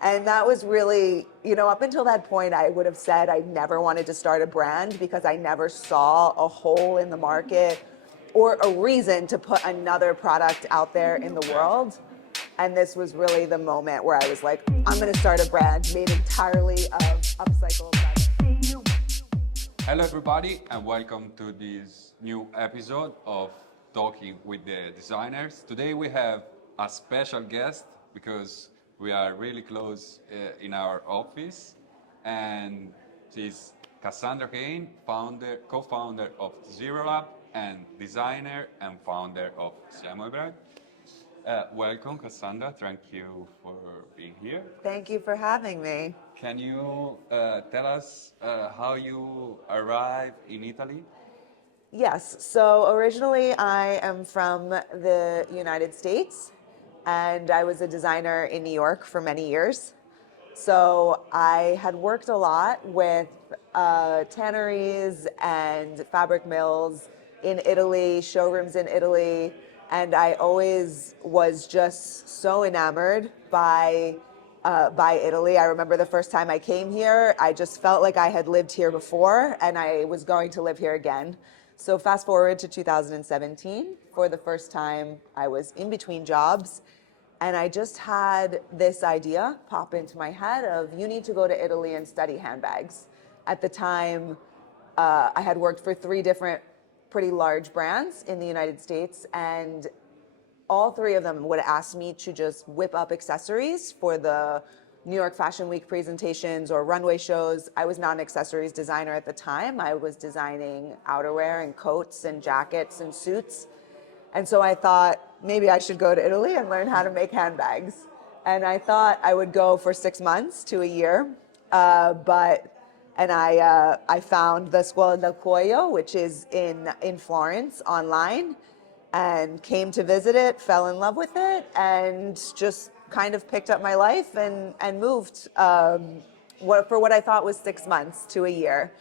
And that was really, up until that point, I would have said I never wanted to start a brand because I never saw a hole in the market or a reason to put another product out there in the world. And this was really the moment where I was like, I'm going to start a brand made entirely of upcycled leather. Hello, everybody, and welcome to this new episode of Talking with the Designers. Today we have a special guest because we are really close in our office, and she's Cassandra Kane, co-founder of Zerolab, and designer and founder of SIEME. Welcome, Cassandra. Thank you for being here. Thank you for having me. Can you tell us how you arrived in Italy? Yes, so originally I am from the United States and I was a designer in New York for many years. So I had worked a lot with tanneries and fabric mills in Italy, showrooms in Italy, and I always was just so enamored by Italy. I remember the first time I came here, I just felt like I had lived here before and I was going to live here again. So fast forward to 2017, for the first time I was in between jobs and I just had this idea pop into my head of you need to go to Italy and study handbags. At the time, I had worked for 3 different pretty large brands in the United States, and all 3 of them would ask me to just whip up accessories for the New York Fashion Week presentations or runway shows. I was not an accessories designer at the time. I was designing outerwear and coats and jackets and suits. And so I thought maybe I should go to Italy and learn how to make handbags. And I thought I would go for 6 months to a year. I found the Scuola del Cuoio, which is in Florence, online, and came to visit it, fell in love with it, and just kind of picked up my life and moved for what I thought was 6 months to a year.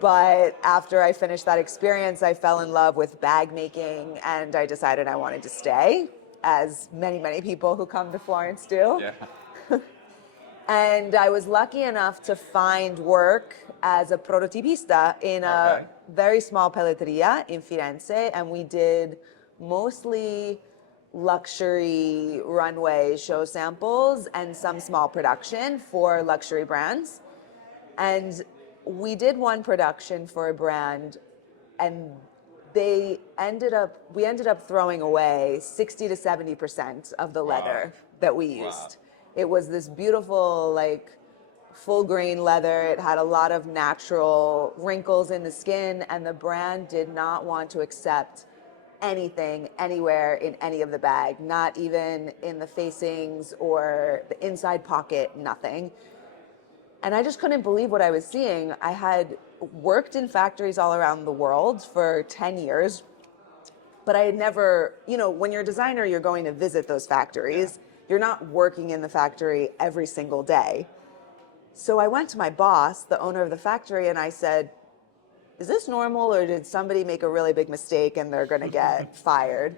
But after I finished that experience, I fell in love with bag making, and I decided I wanted to stay, as many people who come to Florence do. Yeah. And I was lucky enough to find work as a prototipista in a very small pelletteria in Firenze, and we did mostly luxury runway show samples and some small production for luxury brands. And we did one production for a brand, and we ended up throwing away 60 to 70% of the leather that we used. Wow. It was this beautiful, full grain leather. It had a lot of natural wrinkles in the skin, and the brand did not want to accept anything anywhere in any of the bag, not even in the facings or the inside pocket, nothing. And I just couldn't believe what I was seeing. I had worked in factories all around the world for 10 years, but I had never, when you're a designer, you're going to visit those factories. Yeah. You're not working in the factory every single day. So I went to my boss, the owner of the factory, and I said, is this normal, or did somebody make a really big mistake and they're going to get fired?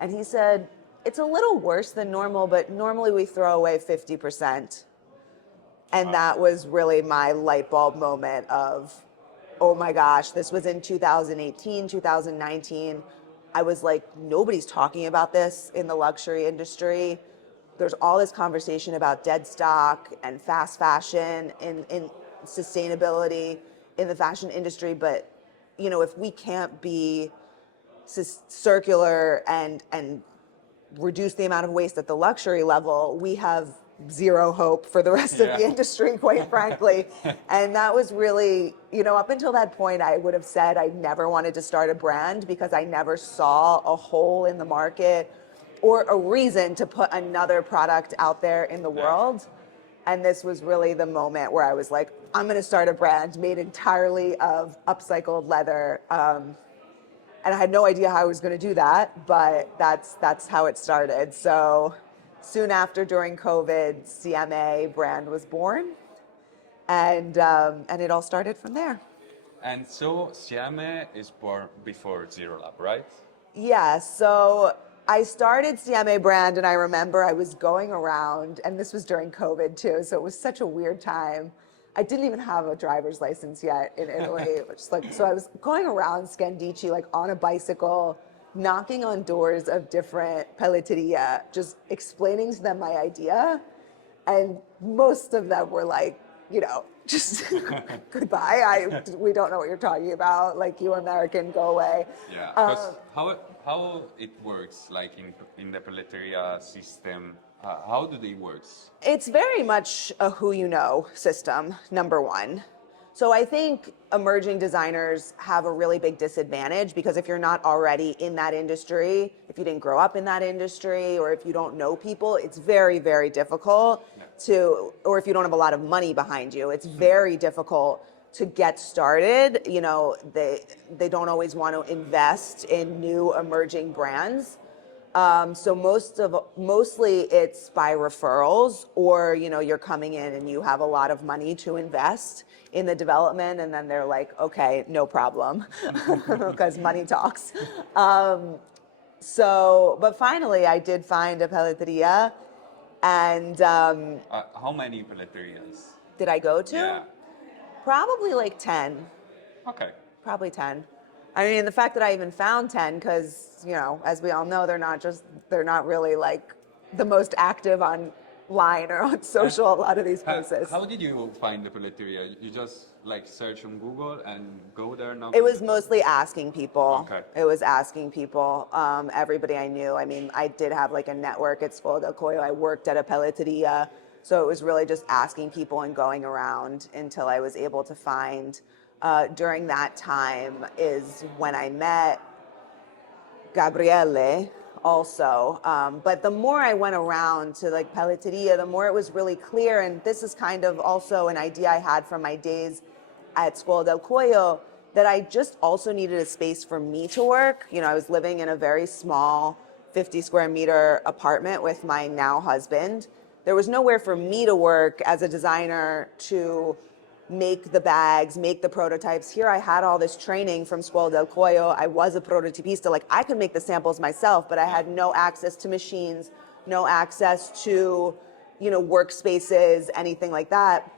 And he said, it's a little worse than normal, but normally we throw away 50%. And that was really my light bulb moment of, oh my gosh, this was in 2018, 2019. I was like, nobody's talking about this in the luxury industry. There's all this conversation about deadstock and fast fashion in sustainability in the fashion industry. But, if we can't be circular and reduce the amount of waste at the luxury level, we have zero hope for the rest of the industry, quite frankly. And that was really, up until that point, I would have said I never wanted to start a brand because I never saw a hole in the market or a reason to put another product out there in the world. And this was really the moment where I was like, I'm going to start a brand made entirely of upcycled leather. And I had no idea how I was going to do that, but that's how it started. So soon after, during COVID, SIEME brand was born, and it all started from there. And so SIEME is born before Zerolab, right? Yeah, so I started SIEME brand, and I remember I was going around, and this was during COVID too, so it was such a weird time. I didn't even have a driver's license yet in Italy, which like so I was going around Scandici like on a bicycle, knocking on doors of different pelletteria, just explaining to them my idea, and most of them were like, just goodbye. We don't know what you're talking about. Like, you American, go away. Yeah, because how it works, like in the pelletteria system, how do they works? It's very much a who you know system, number one. So I think emerging designers have a really big disadvantage because if you're not already in that industry, if you didn't grow up in that industry, or if you don't know people, it's very, very difficult or if you don't have a lot of money behind you, it's very difficult to get started. They don't always want to invest in new emerging brands. So mostly it's by referrals, or you're coming in and you have a lot of money to invest in the development, and then they're like, okay, no problem, because money talks. But finally I did find a pelletteria, and How many pelletterias? did I go to? Yeah. Probably like 10. Okay. Probably 10. I mean, the fact that I even found 10, because, as we all know, they're not really like the most active online or on social, a lot of these places. How did you find the pelletteria? You just like search on Google and go there now? It was mostly asking people. Okay. It was asking people, everybody I knew. I mean, I did have like a network at Scuola del Coio. I worked at a pelletteria. So it was really just asking people and going around until I was able to find. During that time is when I met Gabriele also. But the more I went around to like pelletteria, the more it was really clear. And this is kind of also an idea I had from my days at Scuola del Coio, that I just also needed a space for me to work. I was living in a very small 50 square meter apartment with my now husband. There was nowhere for me to work as a designer to make the bags, make the prototypes. Here I had all this training from Scuola del Coio. I was a prototipista. Like, I could make the samples myself, but I had no access to machines, no access to, workspaces, anything like that.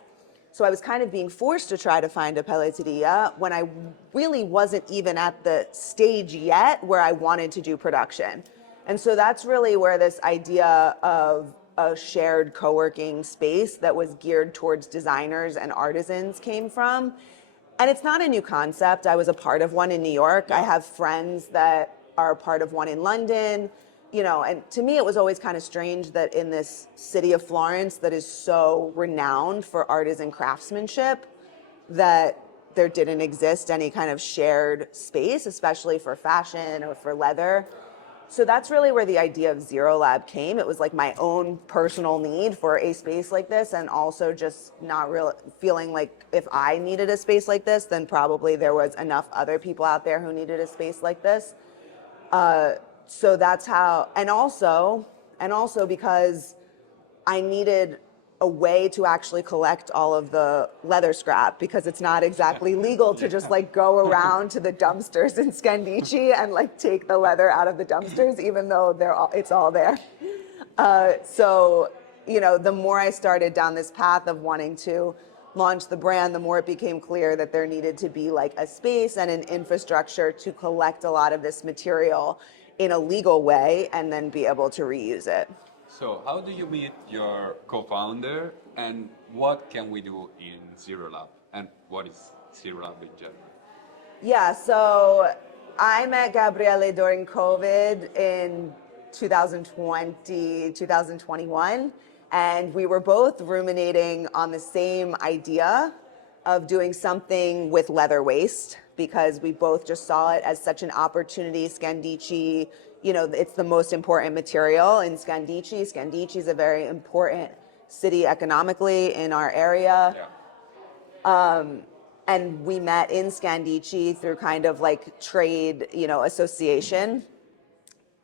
So I was kind of being forced to try to find a pelletteria when I really wasn't even at the stage yet where I wanted to do production. And so that's really where this idea of a shared co-working space that was geared towards designers and artisans came from. And it's not a new concept. I was a part of one in New York. Yeah. I have friends that are a part of one in London. And to me, it was always kind of strange that in this city of Florence that is so renowned for artisan craftsmanship, that there didn't exist any kind of shared space, especially for fashion or for leather. So that's really where the idea of Zerolab came. It was like my own personal need for a space like this, and also just not really feeling like if I needed a space like this, then probably there was enough other people out there who needed a space like this. So that's how, and also because I needed a way to actually collect all of the leather scrap, because it's not exactly legal to just like go around to the dumpsters in Scandici and like take the leather out of the dumpsters, even though it's all there. So, the more I started down this path of wanting to launch the brand, the more it became clear that there needed to be like a space and an infrastructure to collect a lot of this material in a legal way and then be able to reuse it. So how do you meet your co-founder, and what can we do in Zerolab, and what is Zerolab in general? Yeah, so I met Gabriele during COVID in 2020, 2021, and we were both ruminating on the same idea of doing something with leather waste, because we both just saw it as such an opportunity. Scandici, it's the most important material in Scandici. Scandici is a very important city economically in our area. Yeah. And we met in Scandici through kind of like trade, association.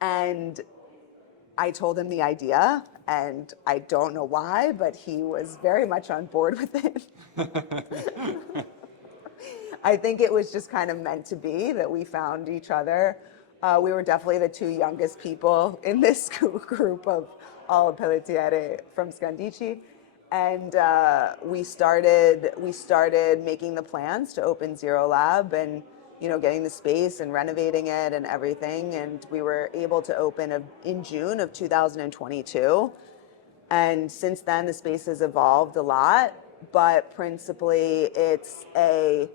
And I told him the idea, and I don't know why, but he was very much on board with it. I think it was just kind of meant to be that we found each other We were definitely the two youngest people in this group of all pelletiere from Scandici. And we started making the plans to open Zerolab and, getting the space and renovating it and everything. And we were able to open in June of 2022. And since then, the space has evolved a lot, but principally it's a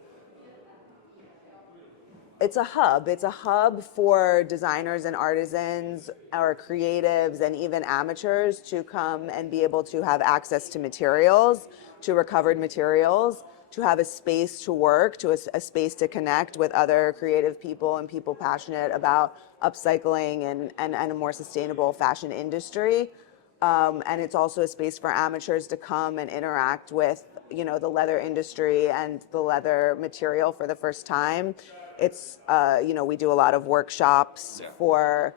hub. It's a hub for designers and artisans or creatives and even amateurs to come and be able to have access to materials, to recovered materials, to have a space to work, to a space to connect with other creative people and people passionate about upcycling and a more sustainable fashion industry. And it's also a space for amateurs to come and interact with, the leather industry and the leather material for the first time. It's, we do a lot of workshops for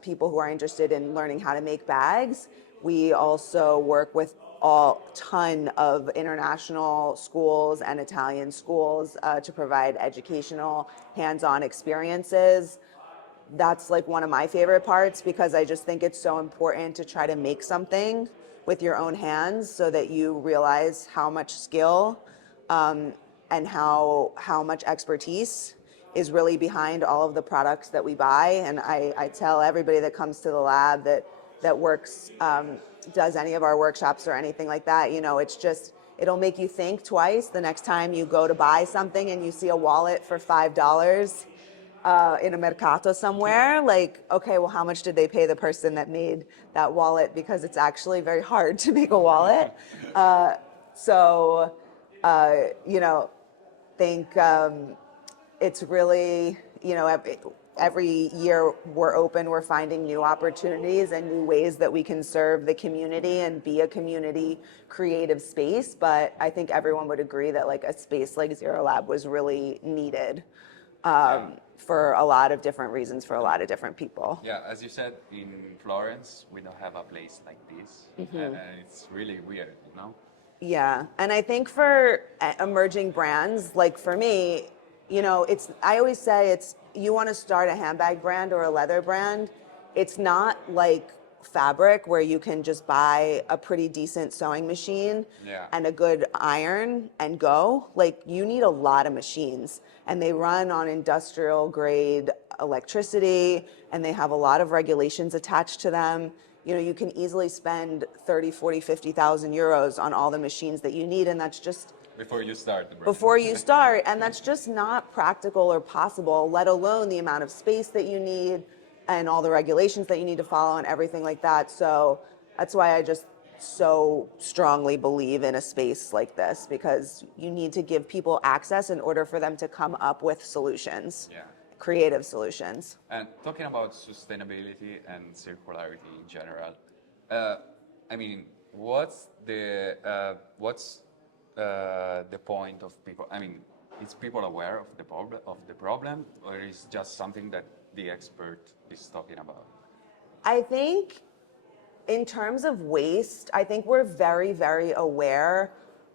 people who are interested in learning how to make bags. We also work with a ton of international schools and Italian schools to provide educational, hands-on experiences. That's like one of my favorite parts because I just think it's so important to try to make something with your own hands so that you realize how much skill and how much expertise is really behind all of the products that we buy. And I tell everybody that comes to the lab that works, does any of our workshops or anything like that, it'll make you think twice the next time you go to buy something and you see a wallet for $5 in a mercato somewhere. Like, okay, well, how much did they pay the person that made that wallet? Because it's actually very hard to make a wallet. So, think it's really, every year we're open, we're finding new opportunities and new ways that we can serve the community and be a community creative space. But I think everyone would agree that like a space like Zerolab was really needed for a lot of different reasons for a lot of different people. Yeah, as you said, in Florence, we don't have a place like this. And it's really weird. Yeah, and I think for emerging brands, like for me, I always say you want to start a handbag brand or a leather brand. It's not like fabric where you can just buy a pretty decent sewing machine and a good iron and go. Like you need a lot of machines and they run on industrial grade electricity and they have a lot of regulations attached to them. You can easily spend 30, 40, 50,000 euros on all the machines that you need. And that's just before you start the brand. Before you start. And that's just not practical or possible, let alone the amount of space that you need and all the regulations that you need to follow and everything like that. So that's why I just so strongly believe in a space like this, because you need to give people access in order for them to come up with solutions. Creative solutions. And talking about sustainability and circularity in general, what's the point of people? Is people aware of the problem, or is just something that the expert is talking about? I think in terms of waste, I think we're very, very aware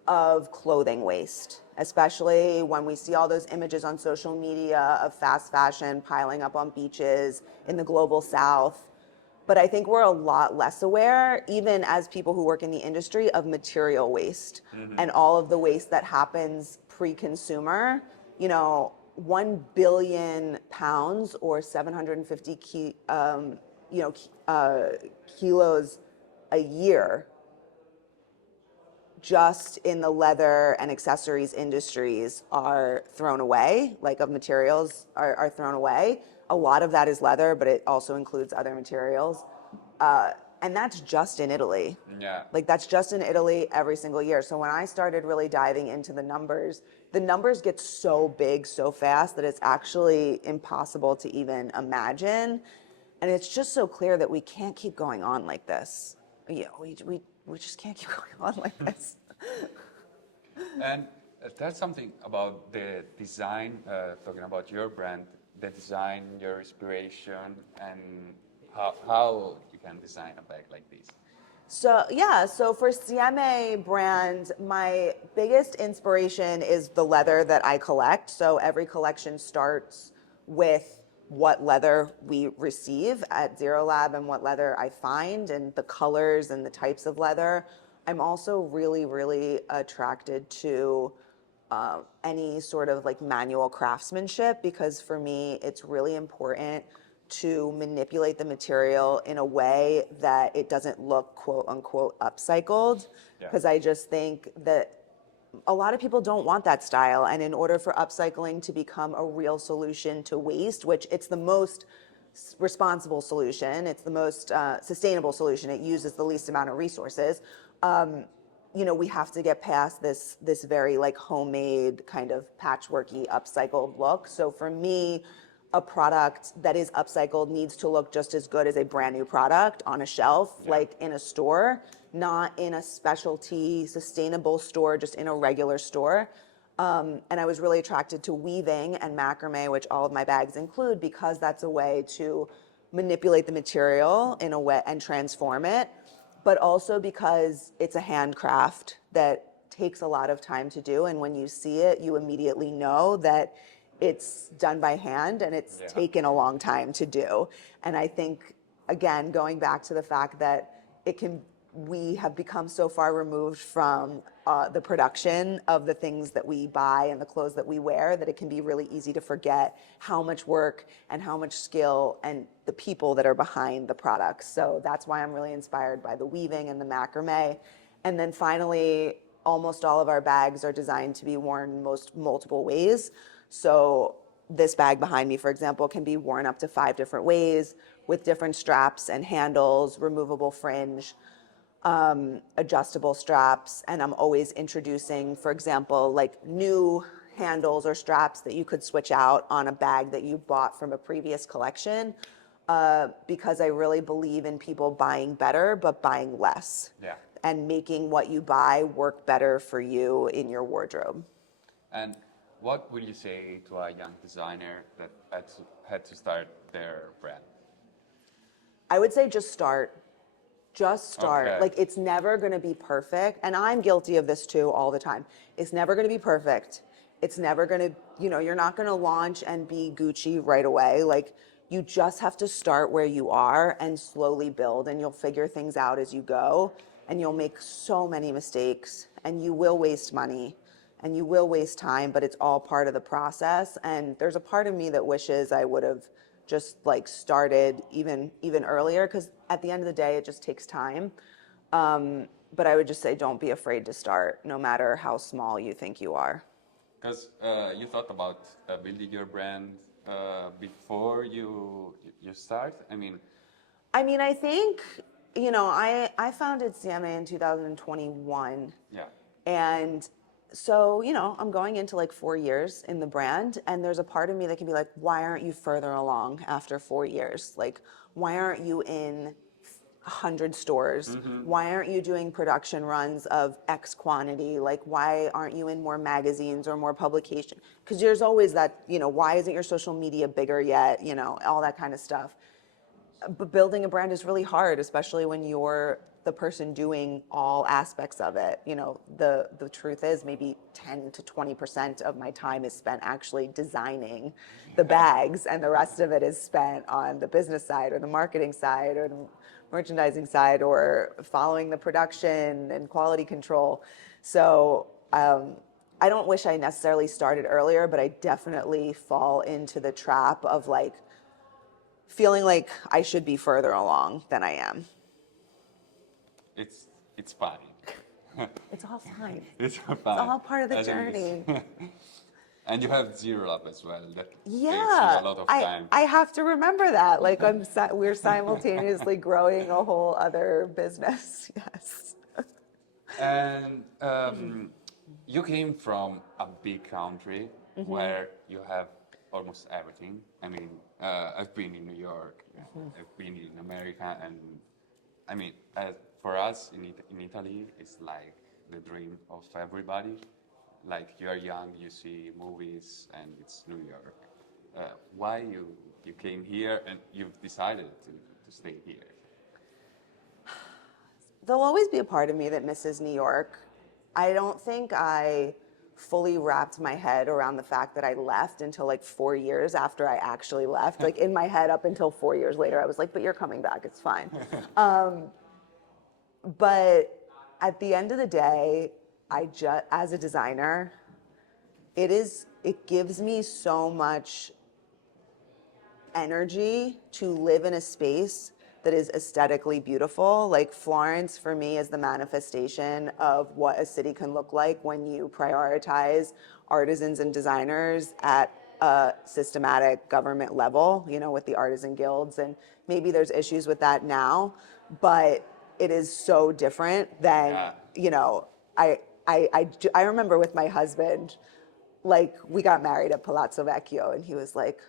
of clothing waste, especially when we see all those images on social media of fast fashion piling up on beaches in the global south. But I think we're a lot less aware, even as people who work in the industry, of material waste and all of the waste that happens pre-consumer. 1 billion pounds or 750 kilos a year just in the leather and accessories industries are thrown away, like of materials are thrown away. A lot of that is leather, but it also includes other materials. And that's just in Italy. Like that's just in Italy every single year. So when I started really diving into the numbers get so big so fast that it's actually impossible to even imagine. And it's just so clear that we can't keep going on like this. We just can't keep going on like this. And tell something about the design, talking about your brand, the design, your inspiration, and how you can design a bag like this. So for SIEME brand, my biggest inspiration is the leather that I collect. So every collection starts with what leather we receive at Zerolab and what leather I find and the colors and the types of leather. I'm also really, really attracted to any sort of like manual craftsmanship, because for me it's really important to manipulate the material in a way that it doesn't look quote unquote upcycled, Yeah. because I just think that a lot of people don't want that style, and in order for upcycling to become a real solution to waste, which it's the most responsible solution, it's the most sustainable solution, it uses the least amount of resources, we have to get past this very like homemade kind of patchworky upcycled look. So for me, a product that is upcycled needs to look just as good as a brand new product on a shelf, like in a store, not in a specialty sustainable store, just in a regular store. And I was really attracted to weaving and macrame, which all of my bags include, because that's a way to manipulate the material in a way and transform it, but also because it's a handcraft that takes a lot of time to do. And when you see it, you immediately know that it's done by hand and it's taken a long time to do. And I think, again, going back to the fact that we have become so far removed from the production of the things that we buy and the clothes that we wear, that it can be really easy to forget how much work and how much skill and the people that are behind the products. So that's why I'm really inspired by the weaving and the macrame. And then finally, almost all of our bags are designed to be worn multiple ways. So this bag behind me, for example, can be worn up to 5 different ways with different straps and handles, removable fringe, adjustable straps. And I'm always introducing, for example, like new handles or straps that you could switch out on a bag that you bought from a previous collection, because I really believe in people buying better but buying less, and making what you buy work better for you in your wardrobe. And what would you say to a young designer that had to start their brand? I would say just start. Just start. Okay. Like, it's never going to be perfect. And I'm guilty of this too all the time. It's never going to be perfect. It's never going to, you're not going to launch and be Gucci right away. Like, you just have to start where you are and slowly build, and you'll figure things out as you go. And you'll make so many mistakes, and you will waste money, and you will waste time, but it's all part of the process. And there's a part of me that wishes I would have just like started even earlier, because at the end of the day, it just takes time. But I would just say, don't be afraid to start, no matter how small you think you are. Because you thought about building your brand before you start. I think, I founded SIEME in 2021. Yeah. And so, I'm going into like 4 years in the brand, and there's a part of me that can be like, why aren't you further along after 4 years? Like, why aren't you in 100 stores? Why aren't you doing production runs of X quantity? Like, why aren't you in more magazines or more publication? Because there's always that, why isn't your social media bigger yet? All that kind of stuff. But building a brand is really hard, especially when you're the person doing all aspects of it. The truth is maybe 10 to 20% of my time is spent actually designing the bags, and the rest of it is spent on the business side or the marketing side or the merchandising side or following the production and quality control. So I don't wish I necessarily started earlier, but I definitely fall into the trap of like feeling like I should be further along than I am. It's fine. It's all fine. It's fine. It's all part of the journey. And you have Zerolab as well. That takes you Yeah, a lot of time. I have to remember that. Like, we're simultaneously growing a whole other business. Yes. And you came from a big country where you have almost everything. I've been in New York, I've been in America, and for us in Italy, it's like the dream of everybody. Like, you are young, you see movies, and it's New York. Why you came here and you've decided to stay here? There'll always be a part of me that misses New York. I don't think I fully wrapped my head around the fact that I left until like 4 years after I actually left. Like in my head, up until 4 years later, I was like, but you're coming back, it's fine. But at the end of the day, as a designer, it gives me so much energy to live in a space that is aesthetically beautiful. Like Florence for me is the manifestation of what a city can look like when you prioritize artisans and designers at a systematic government level, you know, with the artisan guilds. And maybe there's issues with that now, but it is so different than, you know, I remember with my husband, like we got married at Palazzo Vecchio and he was like,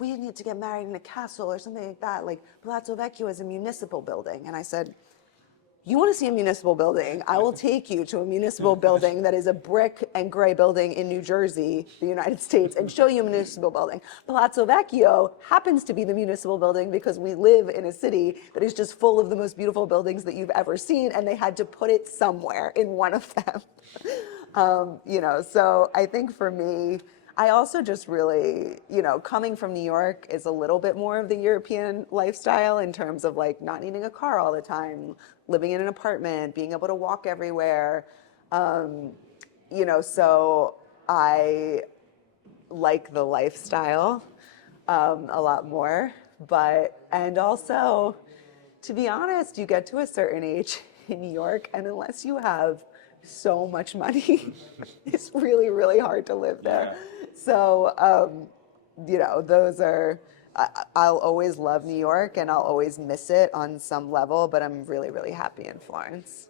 we need to get married in a castle or something like that. Like Palazzo Vecchio is a municipal building. And I said, you want to see a municipal building? I will take you to a municipal building that is a brick and gray building in New Jersey, the United States, and show you a municipal building. Palazzo Vecchio happens to be the municipal building because we live in a city that is just full of the most beautiful buildings that you've ever seen, and they had to put it somewhere in one of them. You know, so I think for me, I also just really, you know, coming from New York is a little bit more of the European lifestyle in terms of like not needing a car all the time, living in an apartment, being able to walk everywhere. You know, so I like the lifestyle a lot more. And also, to be honest, you get to a certain age in New York, and unless you have so much money, it's really, really hard to live there. Yeah. So, you know, I'll always love New York and I'll always miss it on some level, but I'm really, really happy in Florence.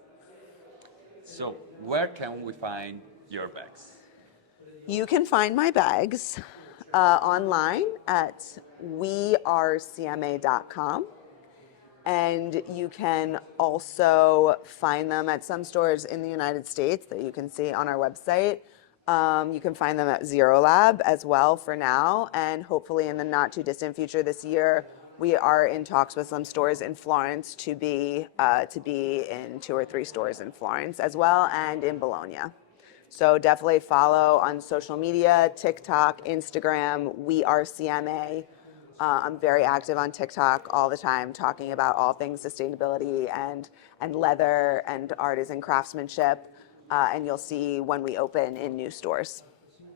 So, where can we find your bags? You can find my bags online at wearesieme.com. And you can also find them at some stores in the United States that you can see on our website. You can find them at Zerolab as well for now, and hopefully in the not too distant future this year, we are in talks with some stores in Florence to be in 2 or 3 stores in Florence as well, and in Bologna. So definitely follow on social media, TikTok, Instagram, We Are CMA. I'm very active on TikTok all the time, talking about all things sustainability and leather and artisan craftsmanship. And you'll see when we open in new stores.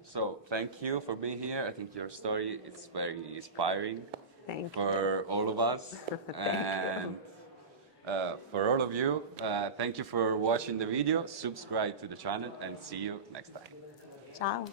So thank you for being here. I think your story is very inspiring for all of us. And for all of you, thank you for watching the video. Subscribe to the channel and see you next time. Ciao.